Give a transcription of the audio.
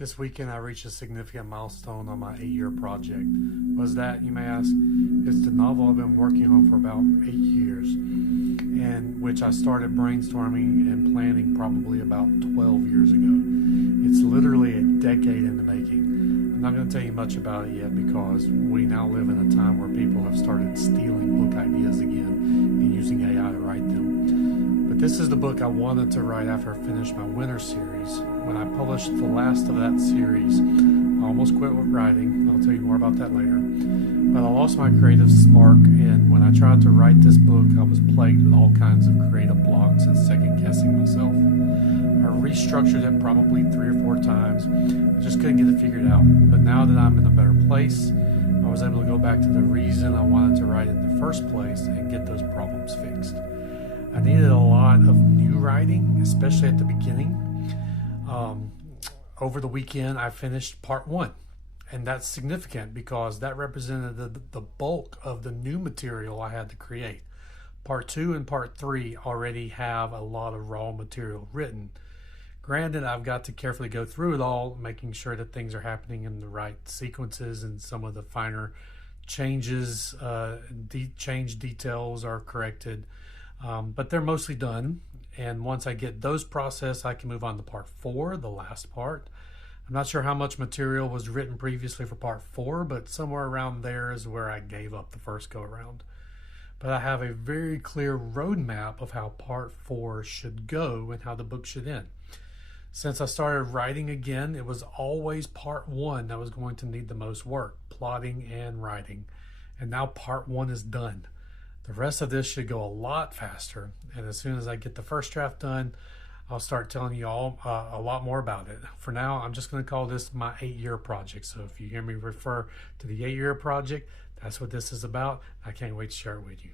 This weekend I reached a significant milestone on my 8-year project. Was that, you may ask? It's the novel I've been working on for about 8 years, and which I started brainstorming and planning probably about 12 years ago. It's literally a decade in the making. I'm not going to tell you much about it yet because we now live in a time where people have started stealing book ideas again and using AI to write them. But this is the book I wanted to write after I finished my winter series. When I published the last of that series, I almost quit with writing. I'll tell you more about that later. But I lost my creative spark, and when I tried to write this book, I was plagued with all kinds of creative blocks and second-guessing myself. I restructured it probably 3 or 4 times. I just couldn't get it figured out. But now that I'm in a better place, I was able to go back to the reason I wanted to write it in the first place and get those problems fixed. I needed a lot of new writing, especially at the beginning. Over the weekend, I finished part 1, and that's significant because that represented the bulk of the new material I had to create. Part 2 and part 3 already have a lot of raw material written. Granted, I've got to carefully go through it all, making sure that things are happening in the right sequences and some of the finer changes, change details are corrected. But they're mostly done, and once I get those processed, I can move on to part 4, the last part. I'm not sure how much material was written previously for part 4, but somewhere around there is where I gave up the first go around. But I have a very clear roadmap of how part 4 should go and how the book should end. Since I started writing again, it was always part 1 that was going to need the most work, plotting and writing. And now part 1 is done. The rest of this should go a lot faster, and as soon as I get the first draft done, I'll start telling you all a lot more about it. For now, I'm just going to call this my 8-year project. So if you hear me refer to the 8-year project, that's what this is about. I can't wait to share it with you.